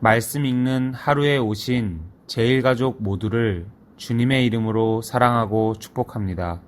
말씀 읽는 하루에 오신 제일가족 모두를 주님의 이름으로 사랑하고 축복합니다.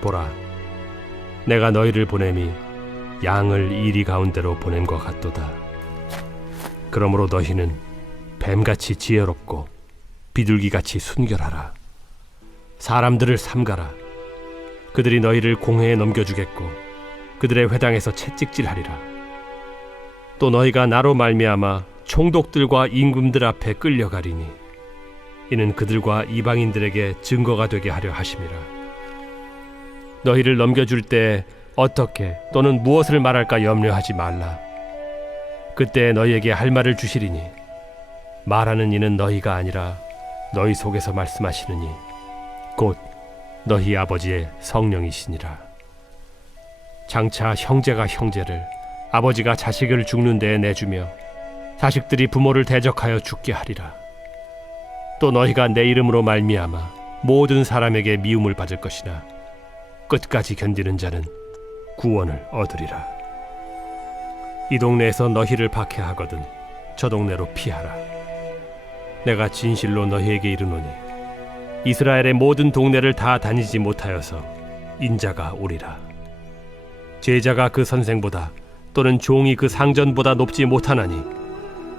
보라, 내가 너희를 보냄이 양을 이리 가운데로 보냄과 같도다. 그러므로 너희는 뱀같이 지혜롭고 비둘기같이 순결하라. 사람들을 삼가라. 그들이 너희를 공회에 넘겨주겠고 그들의 회당에서 채찍질하리라. 또 너희가 나로 말미암아 총독들과 임금들 앞에 끌려가리니 이는 그들과 이방인들에게 증거가 되게 하려 하심이라. 너희를 넘겨줄 때 어떻게 또는 무엇을 말할까 염려하지 말라. 그때 너희에게 할 말을 주시리니 말하는 이는 너희가 아니라 너희 속에서 말씀하시느니 곧 너희 아버지의 성령이시니라. 장차 형제가 형제를, 아버지가 자식을 죽는 데에 내주며 자식들이 부모를 대적하여 죽게 하리라. 또 너희가 내 이름으로 말미암아 모든 사람에게 미움을 받을 것이나 끝까지 견디는 자는 구원을 얻으리라. 이 동네에서 너희를 박해하거든 저 동네로 피하라. 내가 진실로 너희에게 이르노니 이스라엘의 모든 동네를 다 다니지 못하여서 인자가 오리라. 제자가 그 선생보다 또는 종이 그 상전보다 높지 못하나니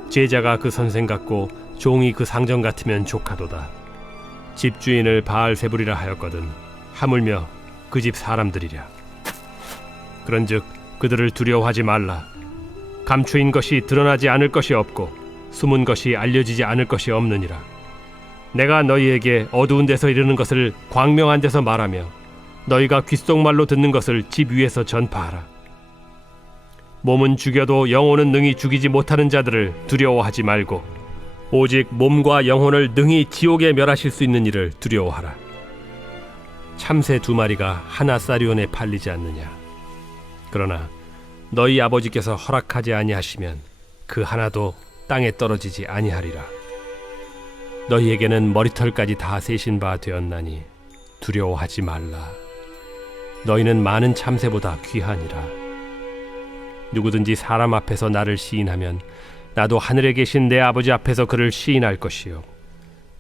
제자가 그 선생 같고 종이 그 상전 같으면 족하도다. 집주인을 바알세불이라 하였거든 하물며 그 집 사람들이랴. 그런즉 그들을 두려워하지 말라. 감추인 것이 드러나지 않을 것이 없고 숨은 것이 알려지지 않을 것이 없느니라. 내가 너희에게 어두운 데서 이르는 것을 광명한 데서 말하며 너희가 귓속말로 듣는 것을 집 위에서 전파하라. 몸은 죽여도 영혼은 능히 죽이지 못하는 자들을 두려워하지 말고 오직 몸과 영혼을 능히 지옥에 멸하실 수 있는 이를 두려워하라. 참새 2마리가 하나 사리온에 팔리지 않느냐. 그러나 너희 아버지께서 허락하지 아니하시면 그 하나도 땅에 떨어지지 아니하리라. 너희에게는 머리털까지 다 세신 바 되었나니 두려워하지 말라. 너희는 많은 참새보다 귀하니라. 누구든지 사람 앞에서 나를 시인하면 나도 하늘에 계신 내 아버지 앞에서 그를 시인할 것이요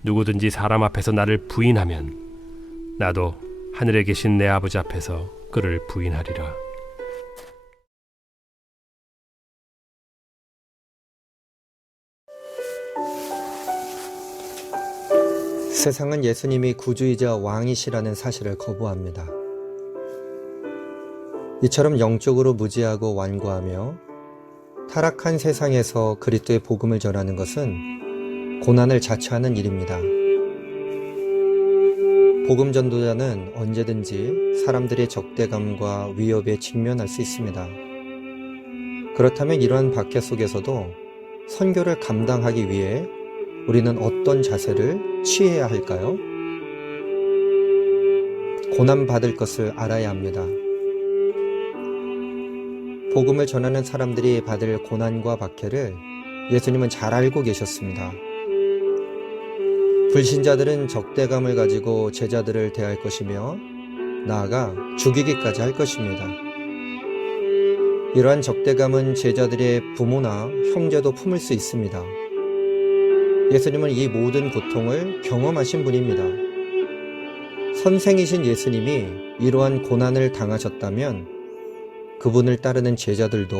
누구든지 사람 앞에서 나를 부인하면 나도 하늘에 계신 내 아버지 앞에서 그를 부인하리라. 세상은 예수님이 구주이자 왕이시라는 사실을 거부합니다. 이처럼 영적으로 무지하고 완고하며 타락한 세상에서 그리스도의 복음을 전하는 것은 고난을 자처하는 일입니다. 복음 전도자는 언제든지 사람들의 적대감과 위협에 직면할 수 있습니다. 그렇다면 이러한 박해 속에서도 선교를 감당하기 위해 우리는 어떤 자세를 취해야 할까요? 고난받을 것을 알아야 합니다. 복음을 전하는 사람들이 받을 고난과 박해를 예수님은 잘 알고 계셨습니다. 불신자들은 적대감을 가지고 제자들을 대할 것이며 나아가 죽이기까지 할 것입니다. 이러한 적대감은 제자들의 부모나 형제도 품을 수 있습니다. 예수님은 이 모든 고통을 경험하신 분입니다. 선생이신 예수님이 이러한 고난을 당하셨다면 그분을 따르는 제자들도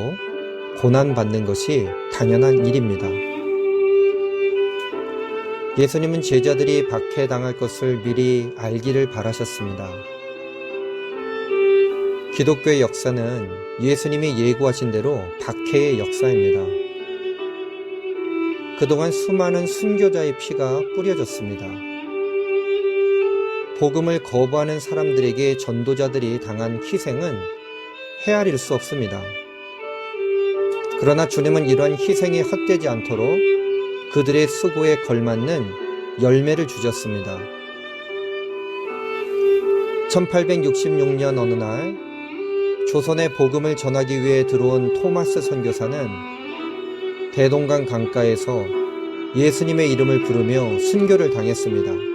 고난받는 것이 당연한 일입니다. 예수님은 제자들이 박해당할 것을 미리 알기를 바라셨습니다. 기독교의 역사는 예수님이 예고하신 대로 박해의 역사입니다. 그동안 수많은 순교자의 피가 뿌려졌습니다. 복음을 거부하는 사람들에게 전도자들이 당한 희생은 헤아릴 수 없습니다. 그러나 주님은 이러한 희생이 헛되지 않도록 그들의 수고에 걸맞는 열매를 주셨습니다. 1866년 어느 날 조선의 복음을 전하기 위해 들어온 토마스 선교사는 대동강 강가에서 예수님의 이름을 부르며 순교를 당했습니다.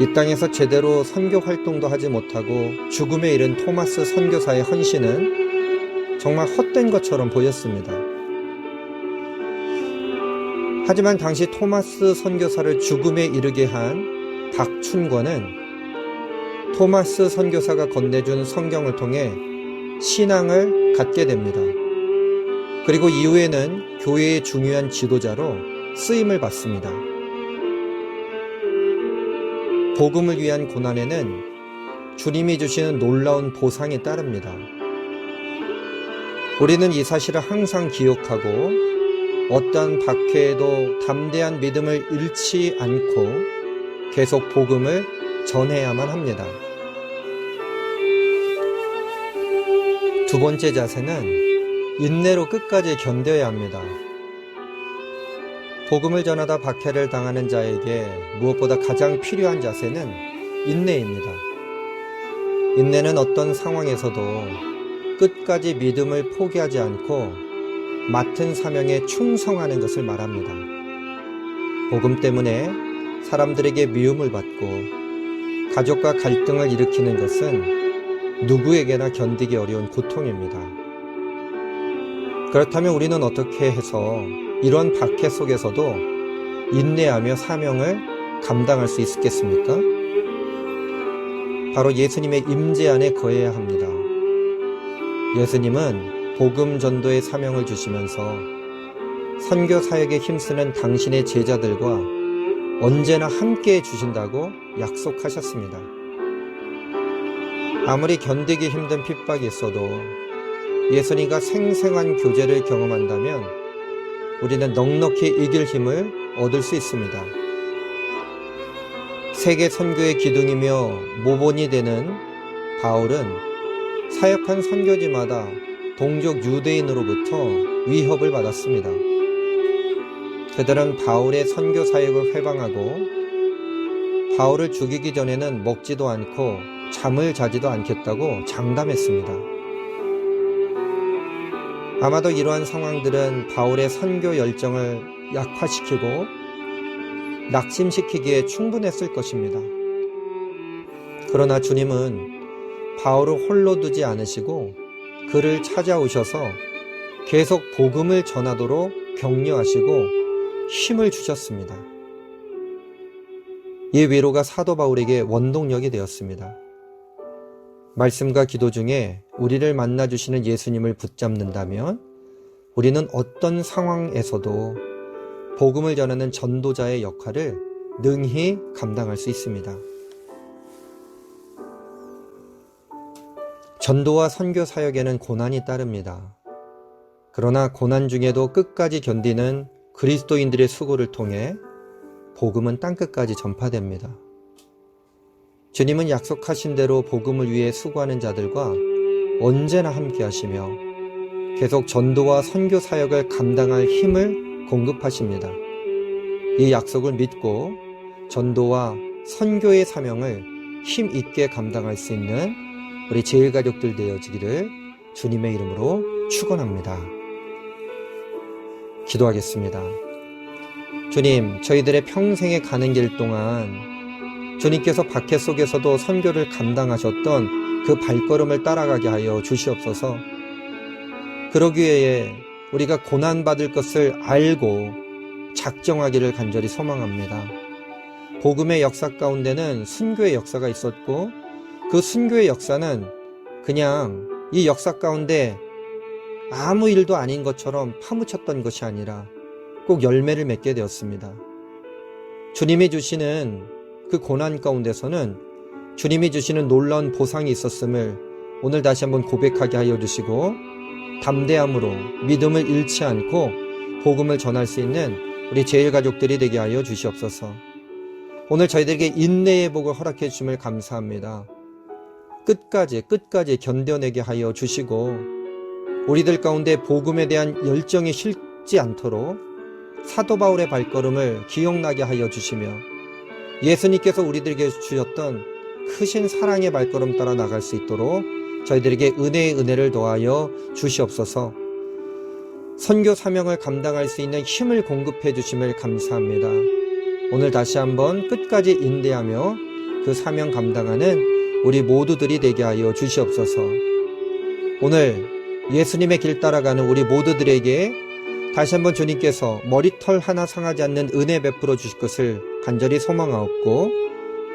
이 땅에서 제대로 선교 활동도 하지 못하고 죽음에 이른 토마스 선교사의 헌신은 정말 헛된 것처럼 보였습니다. 하지만 당시 토마스 선교사를 죽음에 이르게 한 박춘권은 토마스 선교사가 건네준 성경을 통해 신앙을 갖게 됩니다. 그리고 이후에는 교회의 중요한 지도자로 쓰임을 받습니다. 복음을 위한 고난에는 주님이 주시는 놀라운 보상이 따릅니다. 우리는 이 사실을 항상 기억하고 어떠한 박해에도 담대한 믿음을 잃지 않고 계속 복음을 전해야만 합니다. 두 번째 자세는 인내로 끝까지 견뎌야 합니다. 복음을 전하다 박해를 당하는 자에게 무엇보다 가장 필요한 자세는 인내입니다. 인내는 어떤 상황에서도 끝까지 믿음을 포기하지 않고 맡은 사명에 충성하는 것을 말합니다. 복음 때문에 사람들에게 미움을 받고 가족과 갈등을 일으키는 것은 누구에게나 견디기 어려운 고통입니다. 그렇다면 우리는 어떻게 해서 이런 박해 속에서도 인내하며 사명을 감당할 수 있겠습니까? 바로 예수님의 임재 안에 거해야 합니다. 예수님은 복음 전도의 사명을 주시면서 선교 사역에 힘쓰는 당신의 제자들과 언제나 함께 해 주신다고 약속하셨습니다. 아무리 견디기 힘든 핍박이 있어도 예수님과 생생한 교제를 경험한다면 우리는 넉넉히 이길 힘을 얻을 수 있습니다. 세계 선교의 기둥이며 모본이 되는 바울은 사역한 선교지마다 동족 유대인으로부터 위협을 받았습니다. 그들은 바울의 선교 사역을 회방하고 바울을 죽이기 전에는 먹지도 않고 잠을 자지도 않겠다고 장담했습니다. 아마도 이러한 상황들은 바울의 선교 열정을 약화시키고 낙심시키기에 충분했을 것입니다. 그러나 주님은 바울을 홀로 두지 않으시고 그를 찾아오셔서 계속 복음을 전하도록 격려하시고 힘을 주셨습니다. 이 위로가 사도 바울에게 원동력이 되었습니다. 말씀과 기도 중에 우리를 만나주시는 예수님을 붙잡는다면 우리는 어떤 상황에서도 복음을 전하는 전도자의 역할을 능히 감당할 수 있습니다. 전도와 선교 사역에는 고난이 따릅니다. 그러나 고난 중에도 끝까지 견디는 그리스도인들의 수고를 통해 복음은 땅끝까지 전파됩니다. 주님은 약속하신 대로 복음을 위해 수고하는 자들과 언제나 함께 하시며 계속 전도와 선교 사역을 감당할 힘을 공급하십니다. 이 약속을 믿고 전도와 선교의 사명을 힘 있게 감당할 수 있는 우리 제일가족들 되어지기를 주님의 이름으로 축원합니다. 기도하겠습니다. 주님, 저희들의 평생에 가는 길 동안 주님께서 박해 속에서도 선교를 감당하셨던 그 발걸음을 따라가게 하여 주시옵소서. 그러기 위해 우리가 고난받을 것을 알고 작정하기를 간절히 소망합니다. 복음의 역사 가운데는 순교의 역사가 있었고 그 순교의 역사는 그냥 이 역사 가운데 아무 일도 아닌 것처럼 파묻혔던 것이 아니라 꼭 열매를 맺게 되었습니다. 주님이 주시는 그 고난 가운데서는 주님이 주시는 놀라운 보상이 있었음을 오늘 다시 한번 고백하게 하여 주시고 담대함으로 믿음을 잃지 않고 복음을 전할 수 있는 우리 제일가족들이 되게 하여 주시옵소서. 오늘 저희들에게 인내의 복을 허락해 주심을 감사합니다. 끝까지 견뎌내게 하여 주시고 우리들 가운데 복음에 대한 열정이 식지 않도록 사도 바울의 발걸음을 기억나게 하여 주시며 예수님께서 우리들에게 주셨던 크신 사랑의 발걸음 따라 나갈 수 있도록 저희들에게 은혜의 은혜를 더하여 주시옵소서. 선교 사명을 감당할 수 있는 힘을 공급해 주심을 감사합니다. 오늘 다시 한번 끝까지 인내하며 그 사명 감당하는 우리 모두들이 되게 하여 주시옵소서. 오늘 예수님의 길 따라가는 우리 모두들에게 다시 한번 주님께서 머리털 하나 상하지 않는 은혜 베풀어 주실 것을 간절히 소망하옵고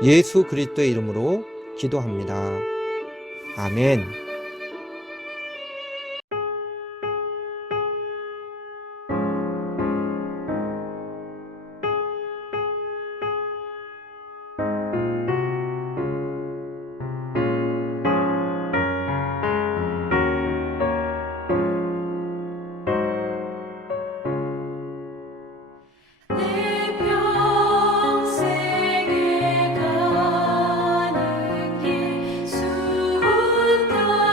예수 그리스도의 이름으로 기도합니다. 아멘. 내 평생에 가는 길 수고가